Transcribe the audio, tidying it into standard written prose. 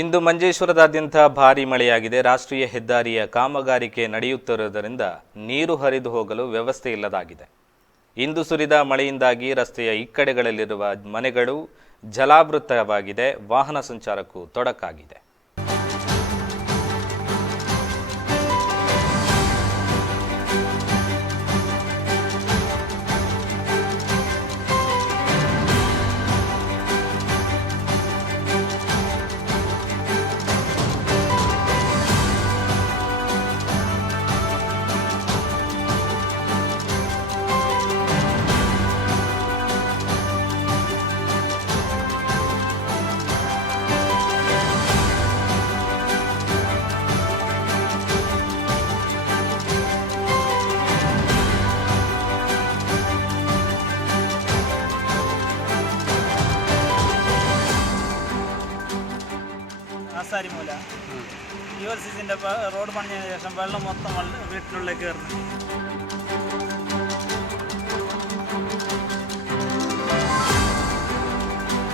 ಇಂದು ಮಂಜೇಶ್ವರದಾದ್ಯಂತ ಭಾರೀ ಮಳೆಯಾಗಿದೆ. ರಾಷ್ಟ್ರೀಯ ಹೆದ್ದಾರಿಯ ಕಾಮಗಾರಿಕೆ ನಡೆಯುತ್ತಿರುವುದರಿಂದ ನೀರು ಹರಿದು ಹೋಗಲು ವ್ಯವಸ್ಥೆ ಇಲ್ಲದಾಗಿದೆ. ಇಂದು ಸುರಿದ ಮಳೆಯಿಂದಾಗಿ ರಸ್ತೆಯ ಇಕ್ಕಡೆಗಳಲ್ಲಿರುವ ಮನೆಗಳು ಜಲಾವೃತವಾಗಿದೆ. ವಾಹನ ಸಂಚಾರಕ್ಕೂ ತೊಡಕಾಗಿದೆ. ആസാരി മൂല ഈ വർഷത്തിൻ്റെ റോഡ് പണിഞ്ഞതിന് ശേഷം വെള്ളം മൊത്തം വീട്ടിനുള്ളിൽ കയറുന്നു.